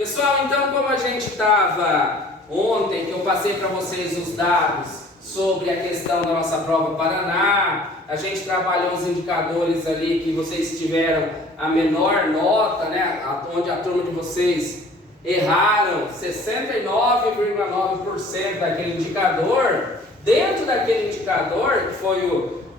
Pessoal, então como a gente estava ontem, que eu passei para vocês os dados sobre a questão da nossa prova Paraná, a gente trabalhou os indicadores ali que vocês tiveram a menor nota, né? Onde a turma de vocês erraram 69,9% daquele indicador. Dentro daquele indicador, que foi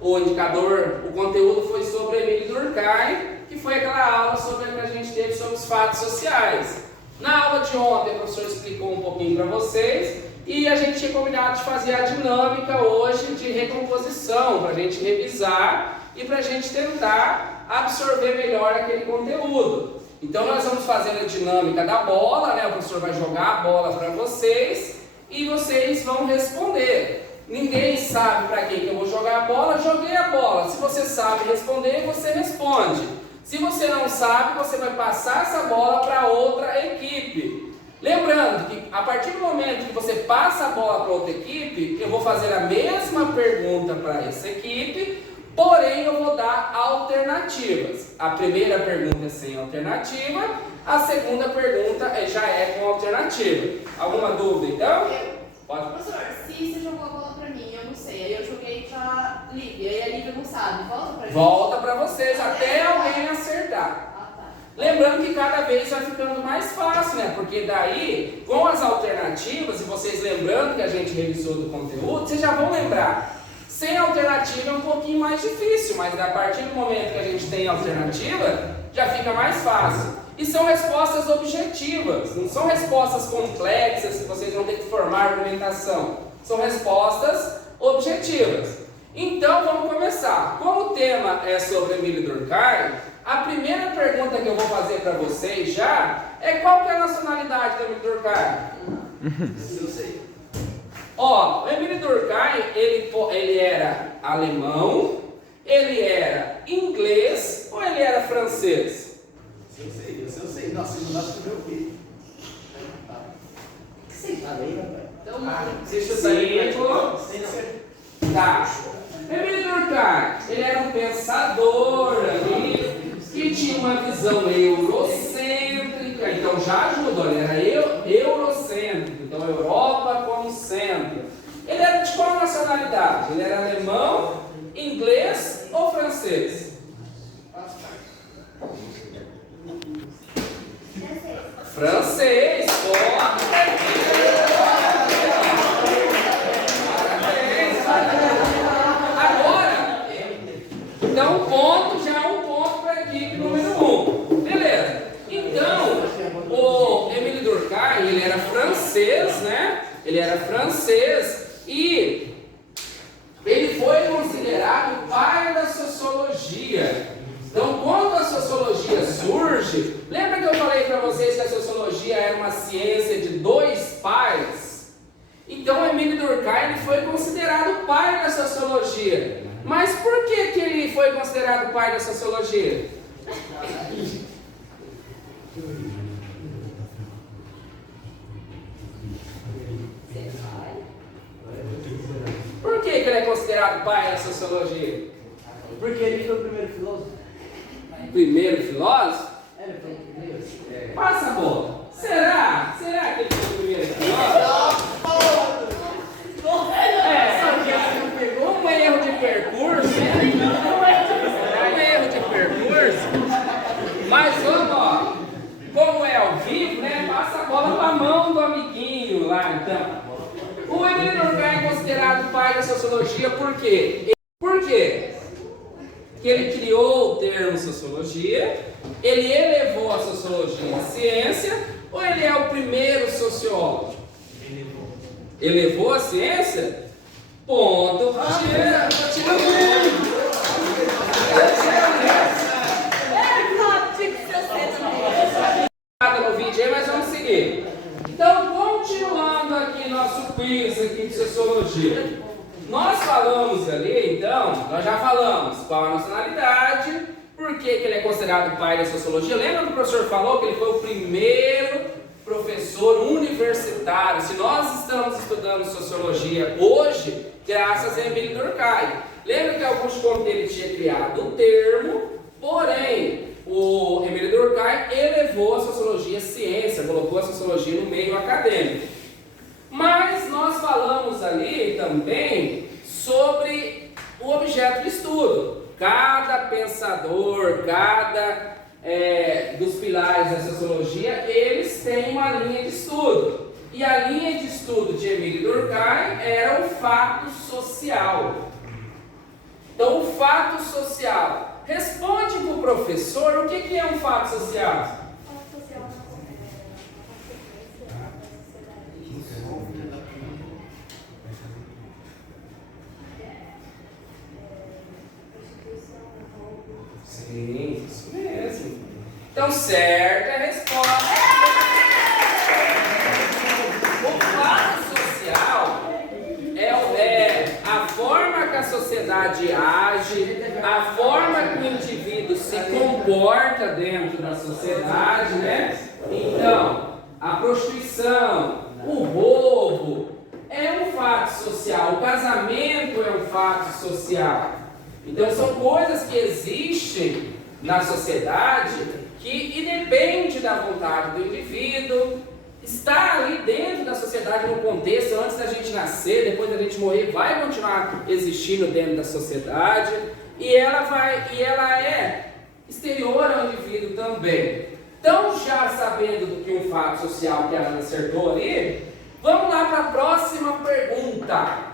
o indicador, o conteúdo foi sobre Emile Durkheim, que foi aquela aula sobre a que a gente teve sobre os fatos sociais. Na aula de ontem, o professor explicou um pouquinho para vocês e a gente tinha combinado de fazer a dinâmica hoje de recomposição, para a gente revisar e para a gente tentar absorver melhor aquele conteúdo. Então nós vamos fazer a dinâmica da bola, né? O professor vai jogar a bola para vocês e vocês vão responder. Ninguém sabe para quem que eu vou jogar a bola, joguei a bola. Se você sabe responder, você responde. Se você não sabe, você vai passar essa bola para outra equipe. Lembrando que a partir do momento que você passa a bola para outra equipe, eu vou fazer a mesma pergunta para essa equipe, porém eu vou dar alternativas. A primeira pergunta é sem alternativa, a segunda pergunta já é com alternativa. Alguma dúvida então? Pode. Professor, se você jogou a bola pra mim, eu não sei, aí eu joguei pra Lívia, e a Lívia não sabe, volta pra gente? Volta pra vocês até alguém acertar. Ah, tá. Lembrando que cada vez vai ficando mais fácil, né? Porque daí, com as alternativas, e vocês lembrando que a gente revisou do conteúdo, vocês já vão lembrar. Sem alternativa é um pouquinho mais difícil, mas a partir do momento que a gente tem alternativa, já fica mais fácil. E são respostas objetivas, não são respostas complexas que vocês vão ter que formar argumentação. São respostas objetivas. Então vamos começar. Como o tema é sobre Emile Durkheim, a primeira pergunta que eu vou fazer para vocês já é qual que é a nacionalidade do Emile Durkheim? Eu sei. Ó, o Emile Durkheim, ele era alemão, ele era inglês ou ele era francês? Eu sei. Nossa, eu não acho que eu vi. O que você tá aí, rapaz? Então, mano. Tá. Emile Durkheim, ele era um pensador ali, que tinha uma visão eurocêntrica, então já ajuda, ele era eurocêntrico, então Europa como centro. Ele era de qual nacionalidade? Ele era alemão, inglês ou francês? Francês, agora, então um ponto já é um ponto para a equipe número 1. Beleza. Então, o Emile Durkheim, ele era francês, né? Ele era francês e ele foi considerado o pai da sociologia. Então, quando a sociologia surge, lembra que eu falei para vocês que a sociologia era uma ciência de dois pais? Então, Emile Durkheim ele foi considerado o pai da sociologia. Mas por que ele foi considerado o pai da sociologia? Por que ele é considerado o pai da sociologia? Porque ele foi o primeiro filósofo. Primeiro filósofo? Ele foi o primeiro. Passa a bola. Será? Será que ele foi o primeiro filósofo? Um erro de percurso. Um erro de percurso. Mas vamos, ó. Como é ao vivo, né? Passa a bola para a mão do amiguinho lá, então. O Emile Durkheim é considerado o pai da sociologia por quê? Por quê? Que ele criou o termo sociologia, ele elevou a sociologia à ciência, ou ele é o primeiro sociólogo? Elevou a ciência? Ponto. Tira no vídeo aí, mas vamos seguir. Então, continuando aqui nosso quiz aqui de sociologia. Nós falamos ali, então, nós já falamos qual a nacionalidade, por que ele é considerado o pai da sociologia. Lembra que o professor falou que ele foi o primeiro professor universitário? Se nós estamos estudando sociologia hoje, graças a Emile Durkheim. Lembra que Augusto Comte ele tinha criado o termo, porém, o Emílio Durkheim elevou a sociologia à ciência, colocou a sociologia no meio acadêmico. Mas nós falamos ali também sobre o objeto de estudo. Cada pensador, cada dos pilares da sociologia, eles têm uma linha de estudo. E a linha de estudo de Emílio Durkheim era o fato social. Então, o fato social. Responde para o professor o que é um fato social. Fato social é uma consequência da sociedade. Prostituição, roubo. Sim, isso mesmo. Então, certa resposta. O fato social é a forma que a sociedade age, a forma que o indivíduo se comporta dentro da sociedade, né? Então, a prostituição, o roubo é um fato social, o casamento é um fato social. Então, são coisas que existem na sociedade que independe da vontade do indivíduo, está ali dentro da sociedade, no contexto, antes da gente nascer, depois da gente morrer, vai continuar existindo dentro da sociedade, e ela é exterior ao indivíduo também. Então, já sabendo do que um fato social que ela acertou ali, vamos lá para a próxima pergunta.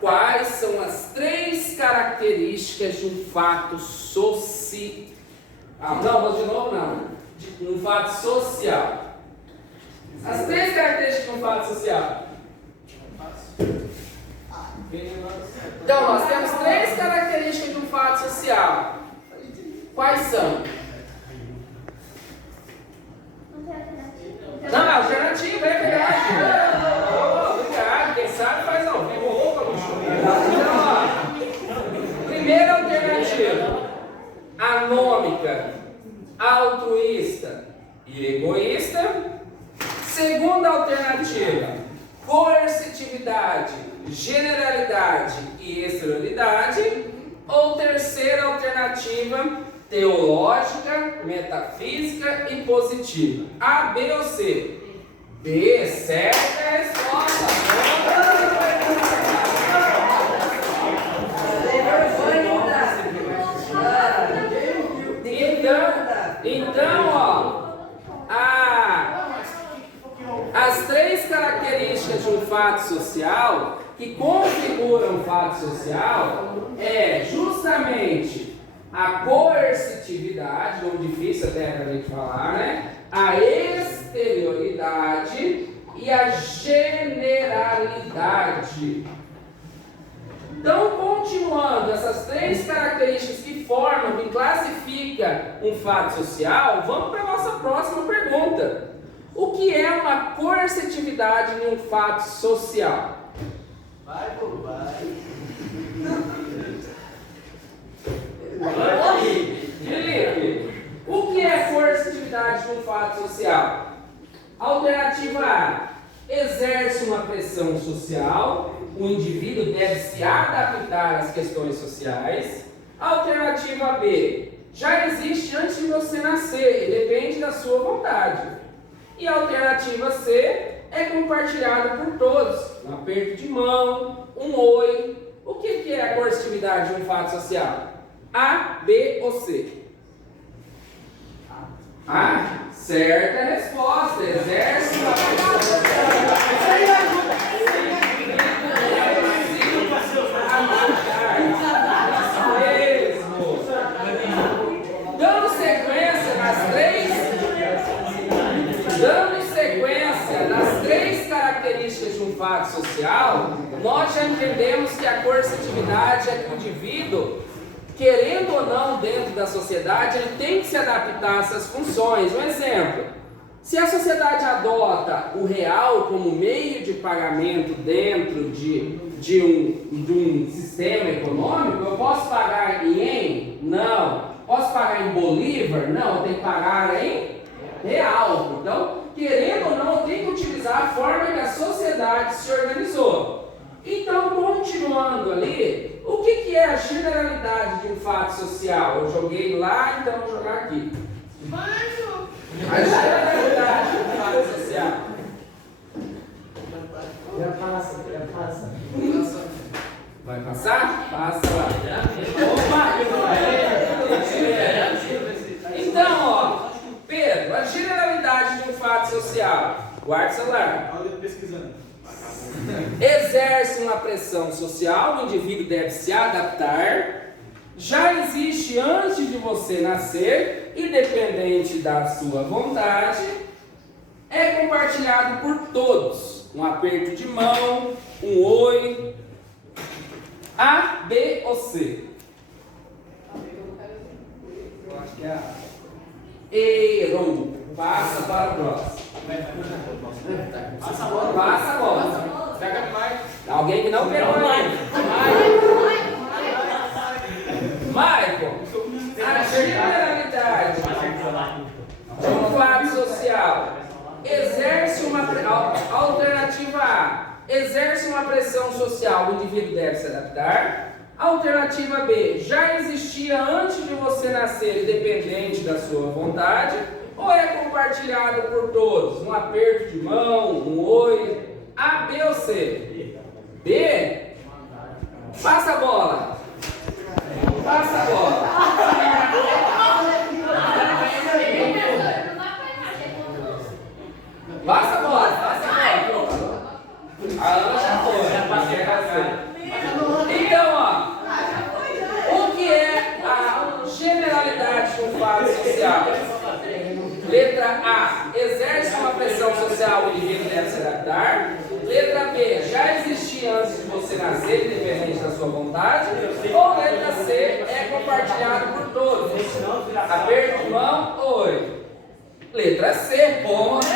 Quais são as 3 características de um fato social? Não, vou de novo não. De um fato social. As 3 características de um fato social. Então, nós temos 3 características de um fato social. Quais são? Não tem alternativa? Não, a alternativa é verdade. Oh, obrigado. Quem sabe faz ao vivo. Opa, bicho. Então, ó. Primeira alternativa. Anômica, altruísta e egoísta. Segunda alternativa, coercitividade, generalidade e exterioridade. Ou terceira alternativa, teológica, metafísica e positiva. A, B ou C? B, certa é a resposta. Então, ó, as 3 características de um fato social que configuram um fato social é justamente a coercitividade, ou difícil até pra gente falar, né? A exterioridade e a generalidade. Então, continuando, essas 3 características que formam, que classifica um fato social, vamos para a nossa próxima pergunta. O que é uma coercitividade em um fato social? Vai, pô, vai. Felipe, o que é coercitividade em um fato social? Alternativa A, exerce uma pressão social, o indivíduo deve se adaptar às questões sociais. Alternativa B, já existe antes de você nascer e depende da sua vontade. E a alternativa C é compartilhado por todos, um aperto de mão, um oi. O que é a coercitividade de um fato social? A, B ou C? A, certa resposta, exerce uma pressão social. Dando sequência nas 3 características de um fato social, nós já entendemos que a coercitividade é que o indivíduo, querendo ou não dentro da sociedade, ele tem que se adaptar a essas funções. Um exemplo, se a sociedade adota o real como meio de pagamento dentro de um sistema econômico, eu posso pagar em ien? Não. Posso pagar em bolívar? Não, eu tenho que pagar em real. Então, querendo ou não, eu tenho que utilizar a forma que a sociedade se organizou. Então, continuando ali, O que é a generalidade de um fato social? Eu joguei lá, então vou jogar aqui. A generalidade de um fato social. Já passa. Vai passar? Passa lá. Opa! Então, ó, Pedro, a generalidade de um fato social. Guarde o celular. Olha, pesquisando. Exerce uma pressão social, o indivíduo deve se adaptar. Já existe antes de você nascer, independente da sua vontade. É compartilhado por todos. Um aperto de mão, um oi. A, B ou C? Eu acho que é a. Errou. Passa para o próximo. Passa a bola. Passa a bola. Pega mais. Alguém que não pegou ainda. Michael, a generalidade de um fato social exerce uma alternativa A. Exerce uma pressão social, o indivíduo deve se adaptar. Alternativa B, já existia antes de você nascer, independente da sua vontade, ou é compartilhado por todos? Um aperto de mão, um oi. A, B ou C? B? Passa a bola. Passa a bola. Passa a bola. Passa a bola. A Ana já foi. Já passei a você. Então, ó. O que é a generalidade de um fato social? Letra A. Exerce uma pressão social, o indivíduo deve se adaptar. Letra B. Já existia antes de você nascer, independente da sua vontade. Ou letra C. É compartilhado por todos. Aperto de mão, oi. Letra C. Ponto.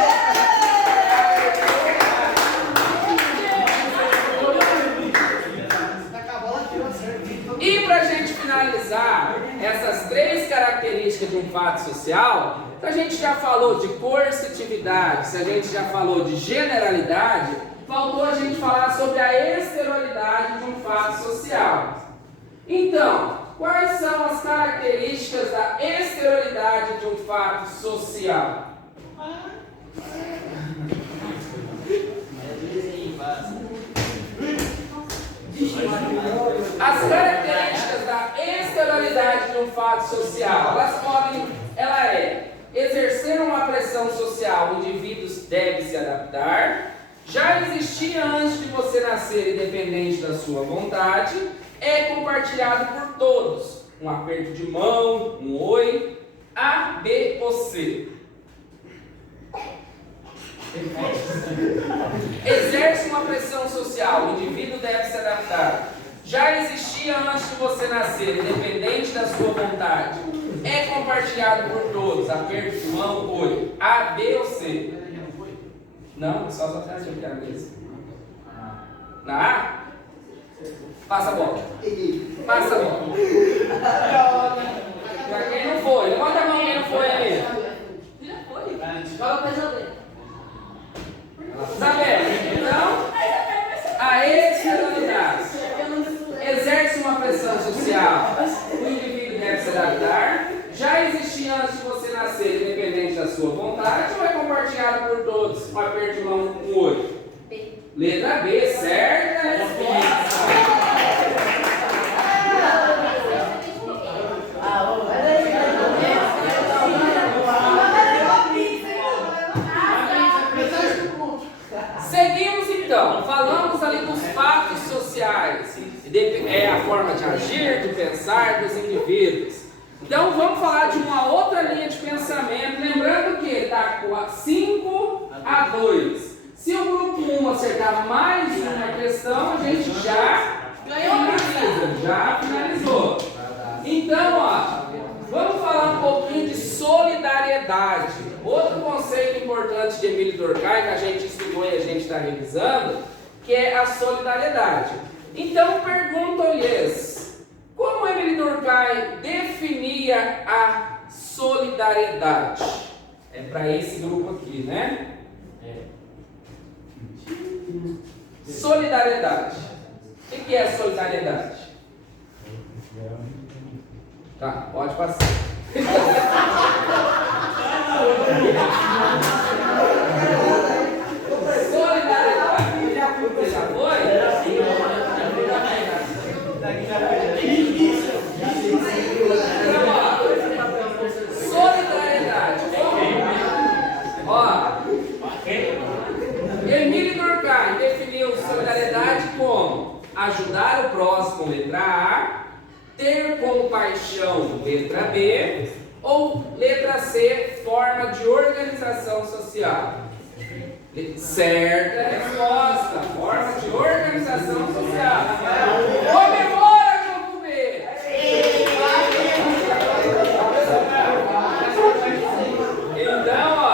E para a gente finalizar essas três características de um fato social, se a gente já falou de coercitividade, se a gente já falou de generalidade, faltou a gente falar sobre a exterioridade de um fato social. Então, quais são as características da exterioridade de um fato social? As características da exterioridade de um fato social, ela é exercer uma pressão social, o indivíduo deve se adaptar, já existia antes de você nascer, independente da sua vontade, é compartilhado por todos, um aperto de mão, um oi, A, B ou C. Exerce uma pressão social, o indivíduo deve se adaptar. Já existia antes de você nascer, independente da sua vontade. É compartilhado por todos. Aperto de mão, oi. A, B ou C? Não, só as alternativas que era mesmo. Na A? Passa a bola. Passa a bola. Pra quem não foi, levanta a mão quem não foi aí. Já foi. Joga pra Isabela. Isabela, então, a exterioridade exerce uma pressão social, o indivíduo deve se adaptar, já existia antes de você nascer, independente da sua vontade, ou é compartilhado por todos? Um aperto de mão, um oi. Letra B, certa resposta. Seguimos então, falamos ali dos fatos sociais, é a forma de agir, de pensar dos indivíduos. Então vamos falar de uma outra linha de pensamento, lembrando que está 5-2. Se o grupo 1 acertar mais uma questão, a gente já finalizou. Então, ó, vamos falar um pouquinho de solidariedade. Outro conceito importante de Emile Durkheim que a gente estudou e a gente está revisando, que é a solidariedade. Então, pergunto-lhes, como Emile Durkheim definia a solidariedade? É para esse grupo aqui, né? Solidariedade. O que é solidariedade? Tá, pode passar. Solidariedade. Você já foi? Então, ó, solidariedade. Ó, Emílio Durkheim definiu solidariedade como ajudar o próximo, letra A, ter compaixão, letra B, ou letra C, forma de organização social. Certa resposta, forma de organização social. Comemora, grupo B! Então, ó,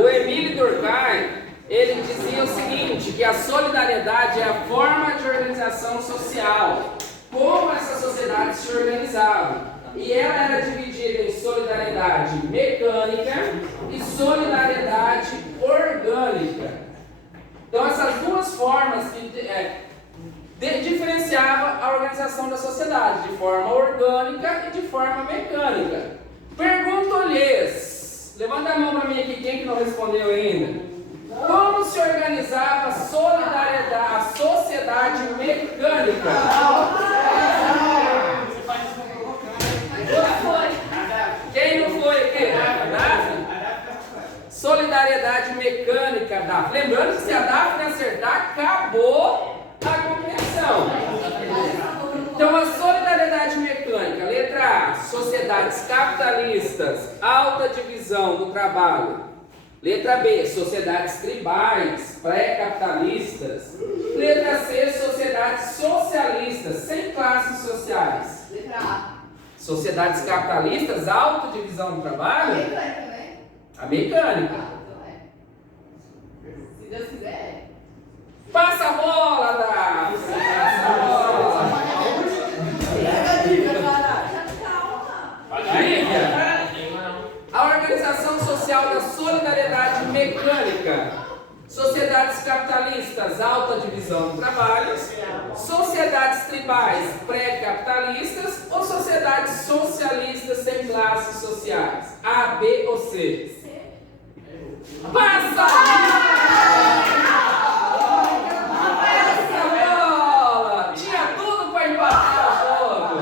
o Emílio Durkheim, ele dizia o seguinte, que a solidariedade é a forma de organização social, como essa sociedade se organizava. E ela era dividida em solidariedade mecânica e solidariedade orgânica. Então essas duas formas que diferenciava a organização da sociedade, de forma orgânica e de forma mecânica. Pergunto-lhes, levanta a mão para mim aqui, quem que não respondeu ainda? Como se organizava a sociedade mecânica? Quem não foi aqui? Daphne? Solidariedade mecânica, Daphne. Lembrando que se a Daphne acertar, acabou a compreensão. Então, a solidariedade mecânica, letra A, sociedades capitalistas, alta divisão do trabalho. Letra B, sociedades tribais, pré-capitalistas. Letra C, sociedades socialistas, sem classes sociais. Letra A. Sociedades capitalistas, alta divisão do trabalho. Mecânica, né? A mecânica. Então é. Se Deus quiser. Passa a bola, Daphne! Passa a bola! Lívia, a organização social da solidariedade mecânica, sociedades capitalistas, alta divisão do trabalho, sociedades tribais, pré-capitalistas ou sociedades socialistas sem classes sociais? A, B ou C? Passa! Bola! Tinha tudo para empatar o jogo.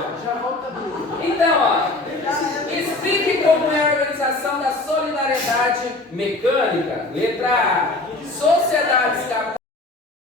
Então, ó, explique como é a organização da solidariedade mecânica. Letra A,